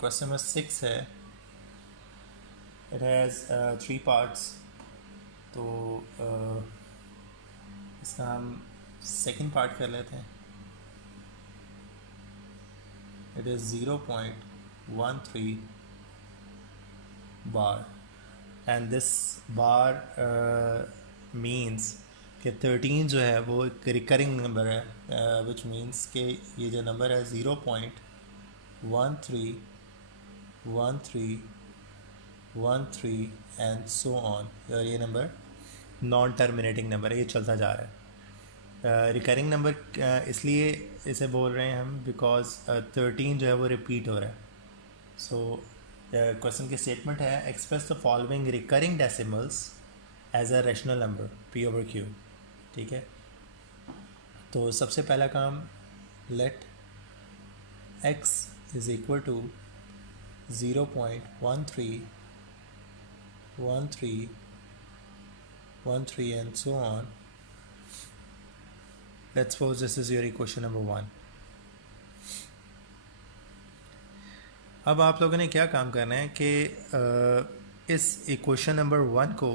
Question number 6 है. It has 3 parts. तो इसका हम सेकंड पार्ट कर लेते हैं. It is 0.13 bar and this bar means कि 13 जो है वो एक रिकरिंग नंबर है, विच मीन्स कि ये जो नंबर है 0.131313 एंड सो ऑन. और ये नंबर नॉन टर्मिनेटिंग नंबर है, ये चलता जा रहा है. रिकरिंग नंबर इसलिए इसे बोल रहे हैं हम बिकॉज 13 जो है वो रिपीट हो रहा है. सो क्वेश्चन की स्टेटमेंट है express the following recurring decimals as a rational number P over Q. ठीक है, तो सबसे पहला काम, let x is equal to 0.131313 and so on. Let's suppose this is your equation number 1. अब आप लोगों ने क्या काम करना है कि इस इक्वेशन नंबर 1 को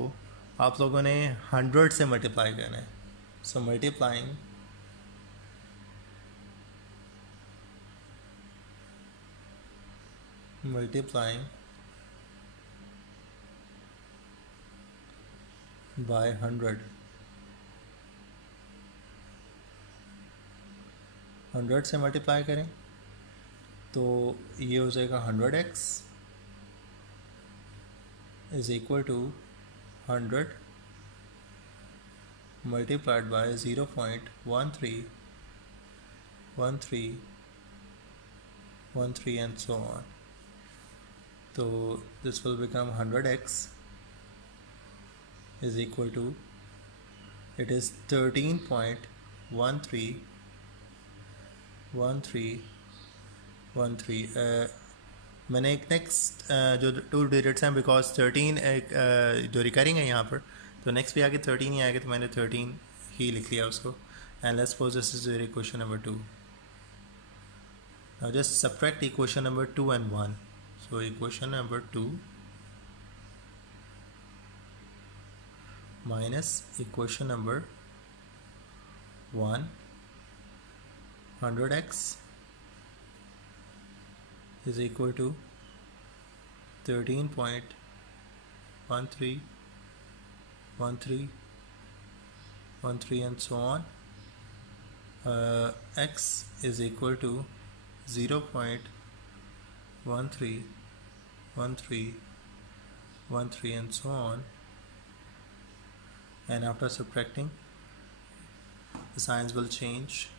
आप लोगों ने 100 से मल्टीप्लाई करना है. सो मल्टीप्लाइंग by 100 से मल्टीप्लाई करें तो ये हो जाएगा 100x is equal to 100 multiplied by 0.131313 and so on. तो this will become 100x is equal to, it is 13.1313. मैंने एक नेक्स्ट जो 2 डिजिट्स हैं बिकॉज 13 एक जो रिकरिंग है यहाँ पर, तो नेक्स्ट भी आगे 13 ही आएगा, तो मैंने 13 ही लिख लिया उसको. And let's suppose this is your equation number 2. Now just subtract equation number 2 and 1. So equation number 2 minus equation number 1, 100x is equal to 13.131313 and so on. X is equal to 0.131313 and so on. And after subtracting, the signs will change.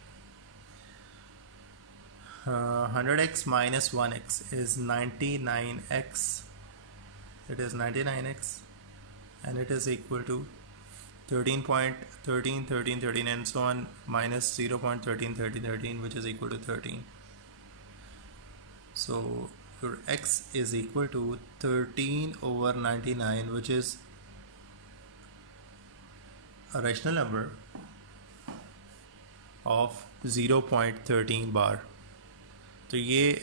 100x minus 1x is 99x. It is 99x, and it is equal to 13.131313 and so on minus 0.131313, which is equal to 13. So your x is equal to 13 over 99, which is a rational number of 0.13 बार. तो ये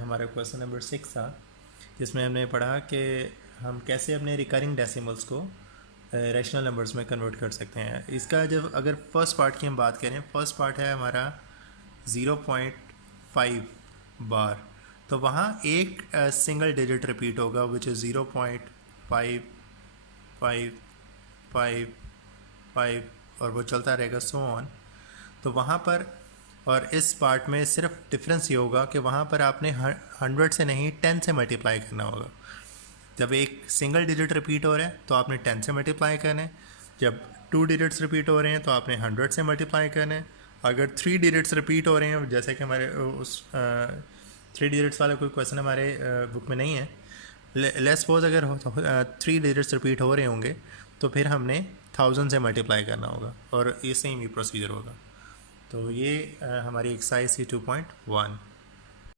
हमारा question number 6 था, जिसमें हमने पढ़ा कि हम कैसे अपने रिकरिंग डेसिमल्स को रैशनल नंबर्स में कन्वर्ट कर सकते हैं. इसका जब अगर फर्स्ट पार्ट की हम बात करें, फर्स्ट पार्ट है हमारा 0.5 बार, तो वहाँ एक सिंगल डिजिट रिपीट होगा विच इज़ 0.5555 और वो चलता रहेगा सो ऑन. तो वहाँ पर और इस पार्ट में सिर्फ डिफरेंस ये होगा कि वहाँ पर आपने 100 से नहीं 10 से मल्टीप्लाई करना होगा. जब एक सिंगल डिजिट रिपीट हो रहा है तो आपने 10 से मल्टीप्लाई करना है. जब 2 डिजिट्स रिपीट हो रहे हैं तो आपने 100 से मल्टीप्लाई करना है. अगर 3 डिजिट्स रिपीट हो रहे हैं, जैसे कि हमारे उस 3 डिजिट्स वाला कोई क्वेश्चन हमारे बुक में नहीं है, लेट्स सपोज अगर 3 डिजिट्स रिपीट हो रहे होंगे तो फिर हमने 1000 से मल्टीप्लाई करना होगा और ये सेम ही प्रोसीजर होगा. तो ये हमारी एक्सरसाइज थी 2.1.